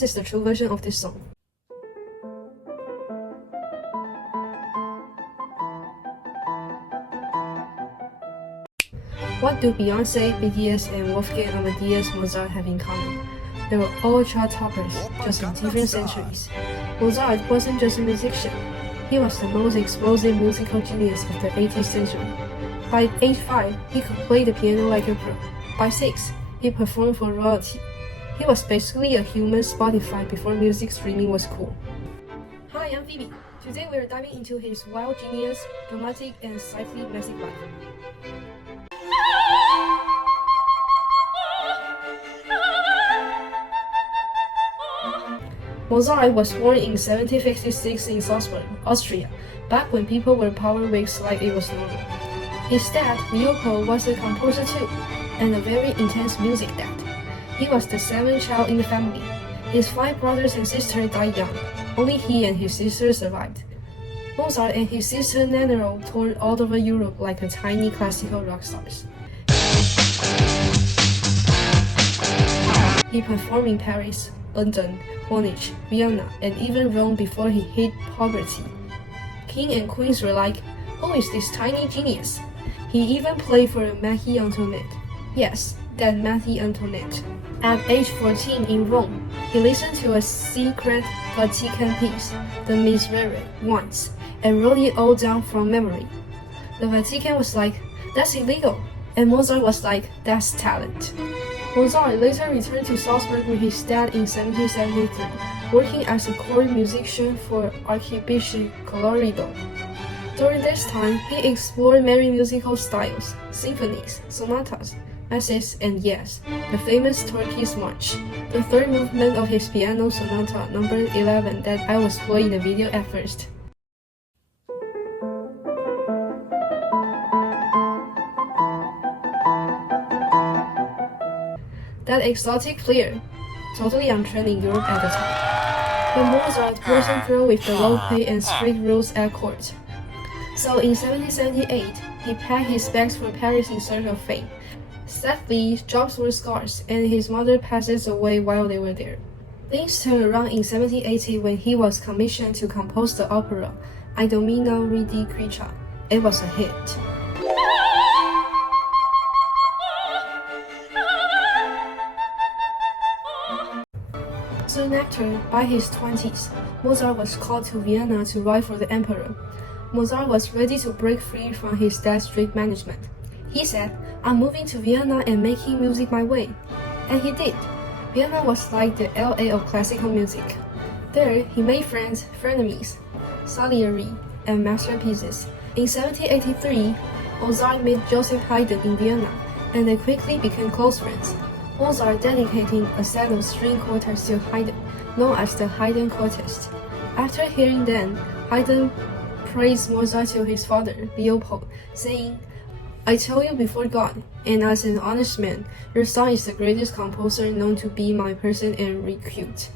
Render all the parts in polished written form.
this is the true version of this song. What do Beyonce, BTS, and Wolfgang Amadeus Mozart have in common? They were all chart toppers, just in different centuries. Mozart wasn't just a musician. He was the most explosive musical genius of the 18th century. By age 5, he could play the piano like a pro. By 6, he performed for royalty. He was basically a human Spotify before music streaming was cool. Hi, I'm Phoebe. Today we're diving into his wild genius, dramatic, and slightly messy life. Mozart was born in 1756 in Salzburg, Austria, back when people were power wigs like it was normal. His dad, Leopold, was a composer too, and a very intense music dad. He was the 7th child in the family. His 5 brothers and sisters died young. Only he and his sister survived. Mozart and his sister Nannero toured all over Europe like a tiny classical rock stars. He performed in Paris, London, Munich, Vienna, and even Rome before he hit puberty. King and queens were like, "Who is this tiny genius?" He even played for Marie Antoinette. Yes, that Marie Antoinette. At age 14 in Rome, he listened to a secret Vatican piece, the Miserere, once, and wrote it all down from memory. The Vatican was like, "That's illegal," and Mozart was like, "That's talent." Mozart later returned to Salzburg with his dad in 1773, working as a court musician for Archbishop Colloredo. During this time, he explored many musical styles, symphonies, sonatas, masses, and yes, the famous Turkish March, the third movement of his piano sonata number 11 that I was playing in the video at first. That exotic flair, totally on trend in Europe at the time. But Mozart wasn't thrilled with the low pay and strict rules at court. So in 1778, he packed his bags for Paris in search of fame. Sadly, jobs were scarce, and his mother passes away while they were there. Things turned around in 1780 when he was commissioned to compose the opera I Domino Ridi Creature. It was a hit. Soon after, by his 20s, Mozart was called to Vienna to write for the emperor. Mozart was ready to break free from his dad's strict management. He said, "I'm moving to Vienna and making music my way." And he did. Vienna was like the LA of classical music. There, he made friends, frenemies, Salieri, and masterpieces. In 1783, Mozart met Joseph Haydn in Vienna, and they quickly became close friends. Mozart dedicating a set of string quartets to Haydn, known as the Haydn Quartet. After hearing them, Haydn praised Mozart to his father, Leopold, saying, "I tell you before God, and as an honest man, your son is the greatest composer known to be my person and repute."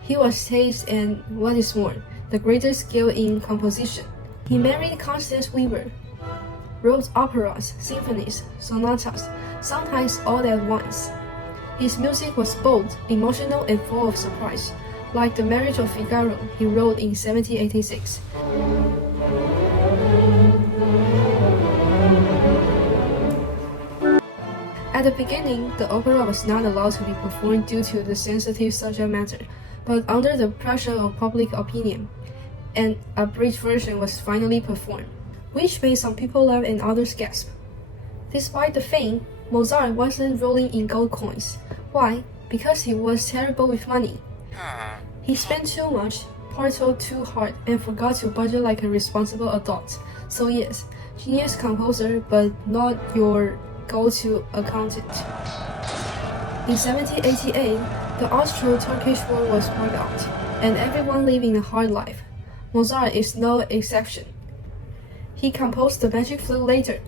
He was taste and, what is more, the greatest skill in composition. He married Constance Weaver, wrote operas, symphonies, sonatas, sometimes all at once. His music was bold, emotional, and full of surprise, like The Marriage of Figaro he wrote in 1786. At the beginning, the opera was not allowed to be performed due to the sensitive subject matter, but under the pressure of public opinion, an abridged version was finally performed, which made some people laugh and others gasp. Despite the fame, Mozart wasn't rolling in gold coins. Why? Because he was terrible with money. He spent too much, partook too hard, and forgot to budget like a responsible adult. So yes, genius composer, but not your go-to accountant. In 1788, the Austro-Turkish War was broke out, and everyone living a hard life. Mozart is no exception. He composed the Magic Flute later,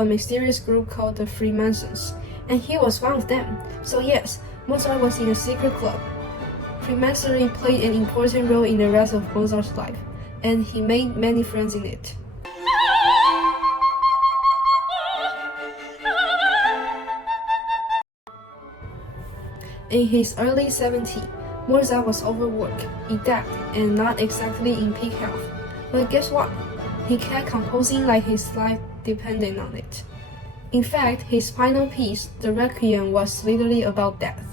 about a mysterious group called the Freemasons, and he was one of them. So yes, Mozart was in a secret club. Freemasonry played an important role in the rest of Mozart's life, and he made many friends in it. In his early 70s, Mozart was overworked, in debt, and not exactly in peak health. But guess what? He kept composing like his life depended on it. In fact, his final piece, the Requiem, was literally about death.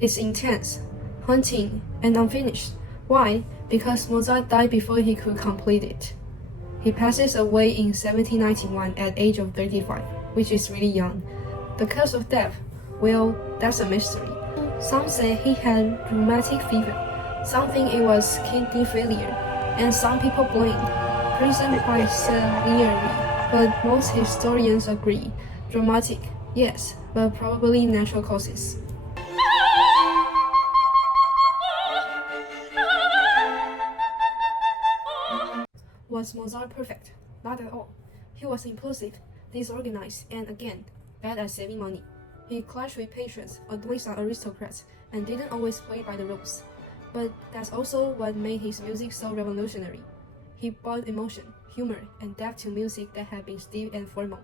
It's intense, haunting, and unfinished. Why? Because Mozart died before he could complete it. He passes away in 1791 at the age of 35, which is really young. The cause of death, well, that's a mystery. Some say he had rheumatic fever, some think it was kidney failure, and some people blame prison quite severely. But most historians agree, dramatic, yes, but probably natural causes. Was Mozart perfect? Not at all. He was impulsive, disorganized, and again, bad at saving money. He clashed with patrons, annoyed some aristocrats, and didn't always play by the rules. But that's also what made his music so revolutionary. He brought emotion, humor, and depth to music that had been stiff and formal.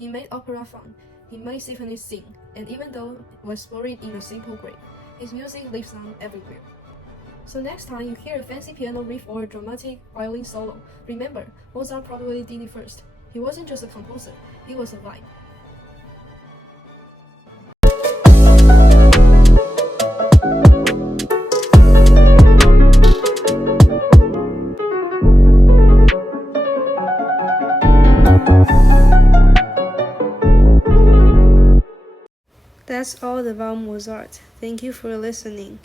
He made opera fun, he made symphonies sing, and even though it was buried in a simple grave, his music lives on everywhere. So next time you hear a fancy piano riff or a dramatic violin solo, remember, Mozart probably did it first. He wasn't just a composer, he was a vibe. That's all about Mozart. Thank you for listening.